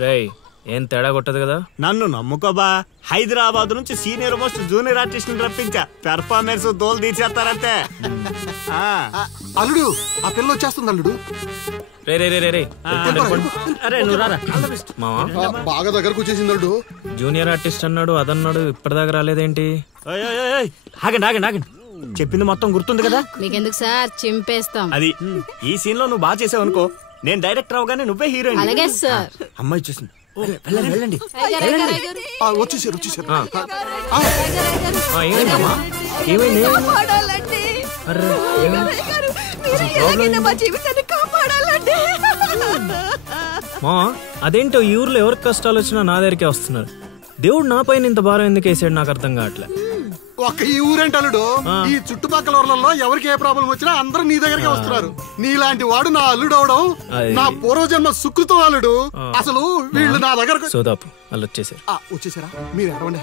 రేయ్ ఏం తేడా కొట్టదు కదా. నన్ను నమ్ముకోబా, హైదరాబాద్ నుంచి సీనియర్ మోస్ట్ జూనియర్ ఆర్టిస్ట్ రప్పించా, పెర్ఫార్మెన్స్ దోలు తీర్చేస్తారంతే. అల్లుడు ఆ పిల్ల వచ్చేస్తుంది అల్లుడు. రే రే రే రే రే అరే నువ్వు రారా మావా, బాగా దగ్గరకు వచ్చేసింది అల్లుడు. జూనియర్ ఆర్టిస్ట్ అన్నాడు అదన్నాడు, ఇప్పటిదాకా రాలేదేంటి? ఆగండి ఆగండి ఆగండి, చెప్పింది మొత్తం గుర్తుంది కదా మీకెందుకు సార్, చింపేస్తాం. అది ఈ సీన్ లో నువ్వు బాగా చేసావు అనుకో, నేను డైరెక్టర్ అవగానే నువ్వే హీరోయిన్. అలాగే సార్. అమ్మాయి చూసింది, వెళ్ళండి. వచ్చేసారు వచ్చేసారు. ఏమైంది? మా అదేంటో ఈ ఊర్లో ఎవరికి కష్టాలు వచ్చినా నా దగ్గరికే వస్తున్నారు. దేవుడు నా పైన ఇంత భారం ఎందుకు వేసాడు నాకు అర్థం కావట్లే. ఒక్క ఈ ఊరేంటి అల్లుడు, ఈ చుట్టుపక్కల ఊర్లలో ఎవరికి ఏ ప్రాబ్లం వచ్చినా అందరూ నీ దగ్గరికి వస్తున్నారు. నీలాంటి వాడు నా అల్లుడు అవడం నా పూర్వజన్మ సుకృతం అల్లుడు. అసలు వీళ్ళు నా దగ్గర సోదాపు వాళ్ళు వచ్చేసారు. వచ్చేసారా? మీరు ఎడవండి.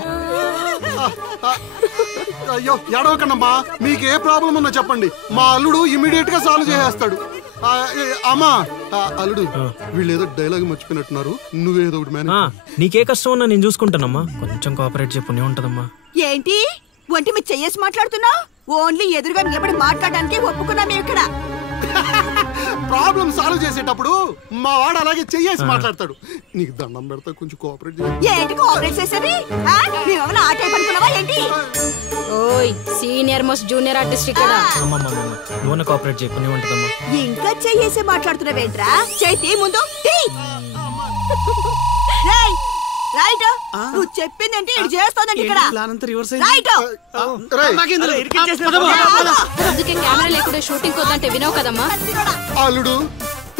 అయ్యో ఎడవకండమ్మా, మీకు ఏ ప్రాబ్లం ఉన్నా చెప్పండి, మా అల్లుడు ఇమీడియట్ గా సాల్వ్ చేసేస్తాడు. అమ్మా అల్లుడు, వీళ్ళు ఏదో డైలాగ్ మర్చిపోయినట్టున్నారు, నువ్వేదో ఒకటి మేనేజ్. నీకే కష్టం ఉన్నా నేను చూసుకుంటానమ్మా, కొంచెం కోఆపరేట్ చెప్పు ఉంటదమ్మా. ఏంటి ఒంటి మీద చెయ్యేసి మాట్లాడుతున్నా? ఓన్లీ ఎదురుగా నిలబడి మాట్లాడడానికి ఒప్పుకున్నాం ఇక్కడ. ప్రాబ్లం సాల్వ్ చేసేటప్పుడు మా వాడు అలాగే చెయ్యేసి మాట్లాడతాడు. నీకు దండం పెడతా, కొంచెం కోఆపరేట్ చేయి. ఏంటి కోఆపరేట్ చేసేది? మేమేమైనా ఆ టైప్ అనుకున్నావా ఏంటి? ఓయ్ సీనియర్ మోస్ట్ జూనియర్ ఆర్టిస్ట్ ఇక్కడ. నువ్వు కోఆపరేట్ చెప్పు ఉంటదమ్మా. ఇంకా చెయ్యేసి మాట్లాడుతున్నావేంట్రా? చేతి ముందు రైట్. నువ్వు చెప్పిందంటే ఇది చేస్తానండి ఇక్కడ. రైట్. అందుకే కెమెరా లేకుండా షూటింగ్ వద్దంటే వినవు కదమ్మా. అల్లుడు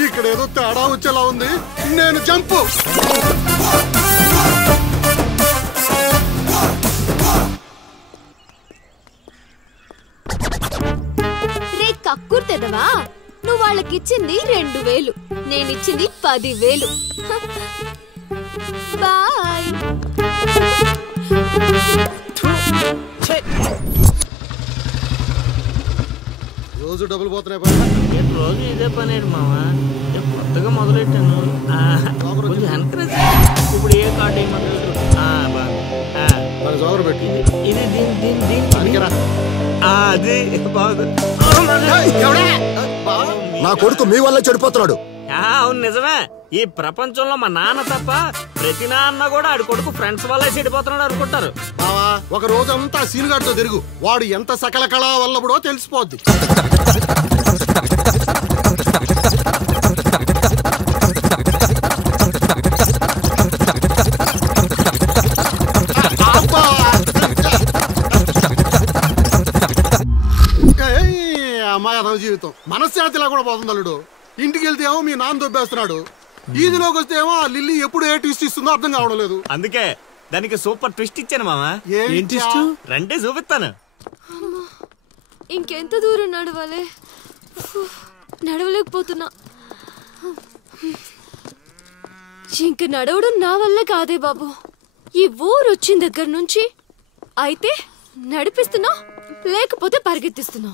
ఇక్కడ ఏదో తేడా వచ్చేలా ఉంది, నేను జంపు. రే కక్కుర్తెదవా, నువ్వు వాళ్ళకిచ్చింది 2000, నేనిచ్చింది 10,000. బాయ్. రోజు డబ్బులు పోతున్నాయి. రోజు ఇదే పని మావా, కొత్తగా మొదలెట్టాను. ఇప్పుడు ఏ కార్డు ఇది నా కొడుకు మీ వల్ల చెడిపోతున్నాడు. అవును నిజమే, ఈ ప్రపంచంలో మా నాన్న తప్ప ప్రతి నాన్న కూడా ఆడి కొడుకు ఫ్రెండ్స్ వల్లే చెడిపోతున్నాడు అనుకుంటారు. ఒక రోజంతా సీన్ గారితో తిరుగు, వాడు ఎంత సకల కళా వల్లబడో తెలిసిపోద్ది. అమ్మాయి అదవ జీవితం మనశ్శాంతిలా కూడా పోతుంది అల్లుడు. ఇంటికి వెళ్తే ఏమో మీ నాన్న దొబ్బేస్తున్నాడు, ఈదిలోకి వస్తే ఏమో ఆ లిల్లీ ఎప్పుడు ఏ ట్విస్ట్ ఇస్తుందో అర్థం కావడం లేదు. అందుకే దానికి సూపర్ ట్విస్ట్ ఇచ్చాను మామా. రండి చూపిస్తాను. ఇంకెంత దూరం నడవాలి, నడవలేకపోతున్నా. ఇంక నడవడం నా వల్ల కాదే బాబు. ఈ ఊరు వచ్చిన దగ్గర నుంచి అయితే నడిపిస్తున్నా, లేకపోతే పరిగెత్తిస్తున్నా.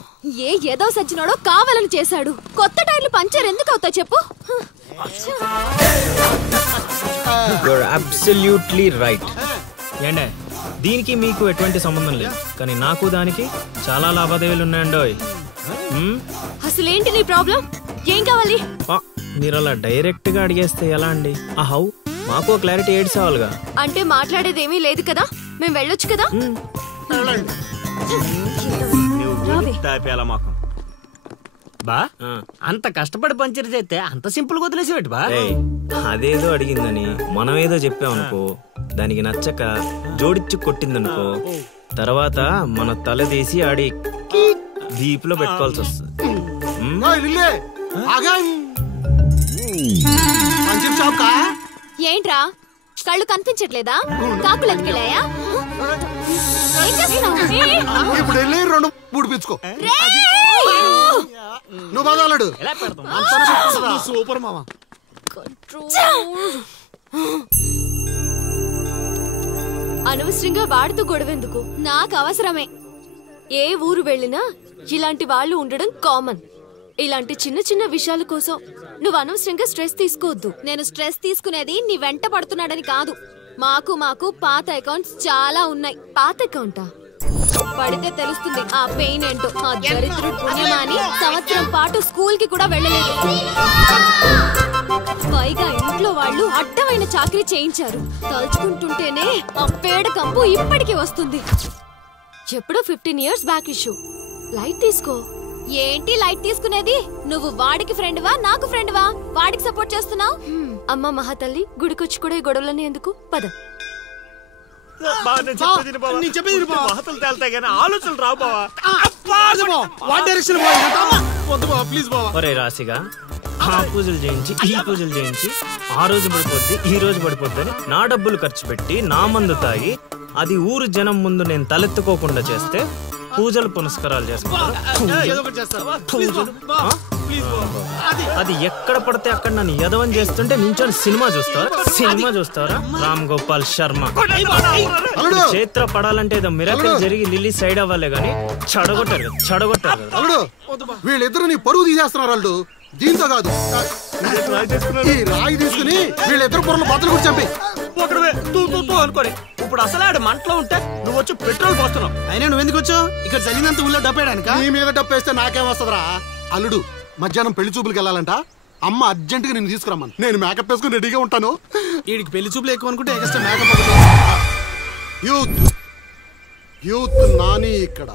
ఏదో సచ్చినాడో కావాలని చేశాడు. కొత్త టైర్లు పంచర్ ఎందుకు అవుతా చెప్పు. Absolutely right. ఏండే దీనికి మీకు ఎటువంటి సంబంధం లేదు, కానీ నాకు దానికి చాలా లావాదేవీలు ఉన్నాయండి. అసలేంటి నీ ప్రాబ్లం? ఏం కావాలి? మీరు అలా డైరెక్ట్ గా అడిగేస్తే ఎలా అండి? హౌ మాకు క్లారిటీ ఏడ్చేవాళ్ళుగా. అంటే మాట్లాడేదేమీ లేదు కదా, మేము వెళ్ళొచ్చు కదా. బా అంత కష్టపడి పంచర్ చేస్తే అంత సింపుల్ గా వదిలేసేవాటి బా. అదేదో అడిగిందని మనం ఏదో చెప్పామనుకో, దానికి నచ్చక జోడిచ్చి కొట్టిందనుకో, తర్వాత మన తల తీసి ఆడి దీపులో పెట్టుకోవాల్సి వస్తుంది. ఏంట్రా కళ్ళు కనిపించట్లేదా? కాకులు ఎత్తుకెళ్ళాయా? ఇప్పుడు వెళ్ళి 2 పుడిపించుకో. నువ్వు బాగాడు సూపర్ మామా. అనవసరంగా వాడితో గొడవెందుకు? నాకు అవసరమే. ఏ ఊరు వెళ్ళినా ఇలాంటి వాళ్ళు ఉండడం కామన్. ఇలాంటి చిన్న చిన్న విషయాల కోసం నువ్వు అనవసరంగా స్ట్రెస్ తీసుకోవద్దు. నేను స్ట్రెస్ తీసుకునేది నీ వెంట పడుతున్నాడని కాదు. మాకు పాత అకౌంట్స్ చాలా ఉన్నాయి. పాత అకౌంటా? పడితే తెలుస్తుంది ఆ పెయిన్ ఏంటో. ఆ దరిద్రుడు పుణ్యమాని సంవత్సరం పాటు స్కూల్ కి కూడా వెళ్ళలేదు. పైగా ఇంట్లో వాళ్ళు అడ్డమైన చాకరీ చేయించారు. తలుచుకుంటుంటేనే ఆ పేడ కంపు ఇప్పటికీ వస్తుంది. ఎప్పుడో 15 years బ్యాక్ ఇష్యూ. లైట్ తీసుకో. ఏంటి లైట్ తీసుకునేది? నువ్వు వాడికి ఫ్రెండ్వా నాకు ఫ్రెండ్వా? వాడికి సపోర్ట్ చేస్తున్నావు? అమ్మ మహాతల్లి, గుడికొచ్చి కూడా ఈ గొడవలన్నీ ఎందుకు? పద. వార్తలు తేలుతాయి కానీ ఆలోచనలు రావు బావా. ఒరే రాశిగా ఆ పూజలు చేయించి ఈ పూజలు చేయించి ఆ రోజు పడిపోద్ది ఈ రోజు పడిపోద్ది అని నా డబ్బులు ఖర్చు పెట్టి నా మందు తాగి అది ఊరు జనం ముందు నేను తలెత్తుకోకుండా చేస్తే పూజలు పునస్కారాలు చేసుకుంటారు. అది ఎక్కడ పడితే అక్కడ నన్ను యదవం చేస్తుంటే నించొని సినిమా చూస్తారా? రామ్ గోపాల్ శర్మ. క్షేత్ర పడాలంటే ఏదో మిరాకిల్ జరిగి లిల్లీ సైడ్ అవ్వాలే గాని చెడగొట్టారు. వీళ్ళిద్దరు నీ పరువు తీసేస్తున్నారు. వాళ్ళు దీంతో కాదు, ఈ రాయి తీసుకుని వీళ్ళిద్దరు పొరలు బద్దలు కూడా చంపి ఒకడే అనుకోని ఇప్పుడు అసలు ఆడు మంటలో ఉంటే నువ్వు వచ్చి పెట్రోల్ పోస్తున్నావు. అయినా నువ్వెందుకు వచ్చావు? ఇక్కడ జరిగినంత ఊళ్ళో డబ్బేయడానిక? నీ మీద డబ్బేస్తే నాకేం వస్తుందిరా? అల్లుడు మధ్యాహ్నం పెళ్లి చూపులకు వెళ్ళాలంట. అమ్మ అర్జెంట్ గా నేను తీసుకురమ్మను. నేను మేకప్ వేసుకుని రెడీగా ఉంటాను. వీడికి పెళ్లి చూపులు ఎక్కువ అనుకుంటే ఎక్స్ట్రా మేకప్. యూత్ నాని ఇక్కడ.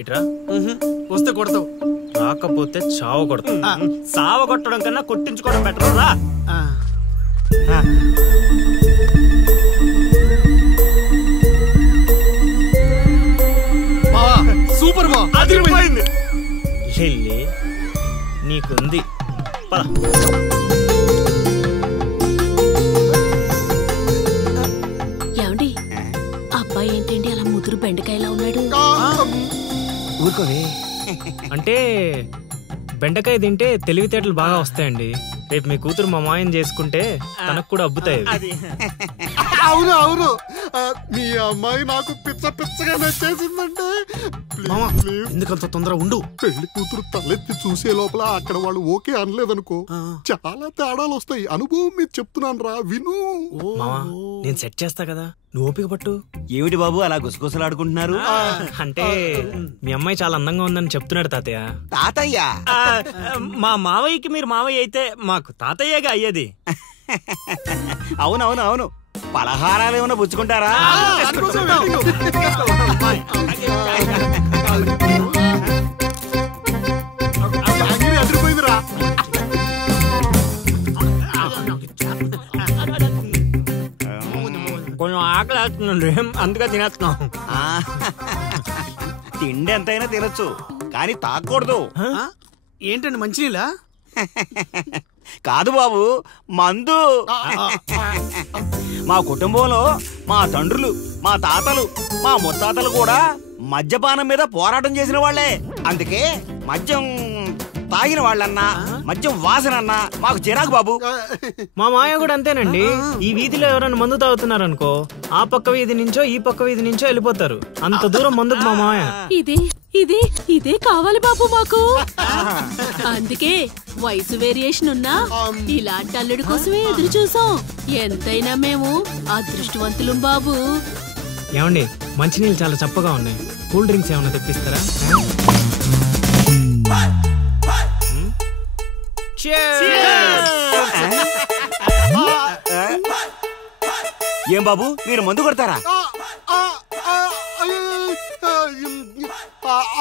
ఇట్రా. వస్తే కొడతావు, రాకపోతే చావ కొడతావు. సావ కొట్టడం కన్నా కొట్టించుకోవడం బెటర్ రా. సూపర్ బా, అదిరిపోయింది. లిల్లీ నీకుంది. పద. ఏమండి, అబ్బాయి ఏంటండి అలా ముదురు బెండకాయలా ఉన్నాడు? ఊరుకోవే. అంటే బెండకాయ తింటే తెలివితేటలు బాగా వస్తాయండి. రేపు మీ కూతురు మా మాయం చేసుకుంటే తనకు కూడా అబ్బుతాయి. అవును అవును, మీ అమ్మాయి నాకు పిచ్చగా నచ్చేసిందంటే. ఎందుకంత తొందర ఉండు. పెళ్లి కూతురు తలెత్తి చూసే లోపల అక్కడ వాళ్ళు ఓకే అనలేదనుకో చాలా తేడాలు వస్తాయి. అనుభవం మీరు చెప్తున్నాను రా, విను. మావా నేను సెట్ చేస్తా కదా, నువ్వు ఓపిక పట్టు. ఏమిటి బాబు అలా గుసగుసలాడుకుంటున్నారు? అంటే మీ అమ్మాయి చాలా అందంగా ఉందని చెప్తున్నాడు తాతయ్య. తాతయ్య? మా మావయ్యకి మీరు మావయ్య అయితే మాకు తాతయ్యగా అయ్యేది. అవునవును అవును. పలహారాలు ఏమైనా పుచ్చుకుంటారా? అదిరిపోయిందిరా. కొంచెం ఆకలి వేస్తుందండి, అందుకే తినేస్తున్నాం. తిండి ఎంతైనా తినొచ్చు కానీ తాగకూడదు. ఏంటండి మంచినీళ్ళ? కాదు బాబు, మందు. మా కుటుంబంలో మా తండ్రులు, మా తాతలు, మా ముత్తాతలు కూడా మద్యపానం మీద పోరాటం చేసిన వాళ్లే. అందుకే మద్యం తాగిన వాళ్ళన్నా మద్యం వాసనన్నా మాకు చిరాకు బాబు. మా మాయ కూడా అంతేనండి. ఈ వీధిలో ఎవరైనా మందు తాగుతున్నారనుకో ఆ పక్క వీధి నుంచో ఈ పక్క వీధి నుంచో వెళ్ళిపోతారు. అంత దూరం మందుకు మా మాయ. ఇదే కావాలి బాబు మాకు. అందుకే వయసు వేరియేషన్ ఉన్నా ఇలాంటి అల్లుడి కోసమే ఎదురు చూసాం. ఎంతైనా మేము అదృష్టవంతులం బాబు. ఏమండి మంచినీళ్ళు చాలా చప్పగా ఉన్నాయి, కూల్ డ్రింక్స్ ఏమైనా తెప్పిస్తారా? ఏం బాబు మీరు మందు కొడతారా?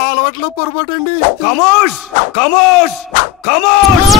అలవాట్లో పొరపాటు అండి. కమోష్ కమోష్ కమోష్.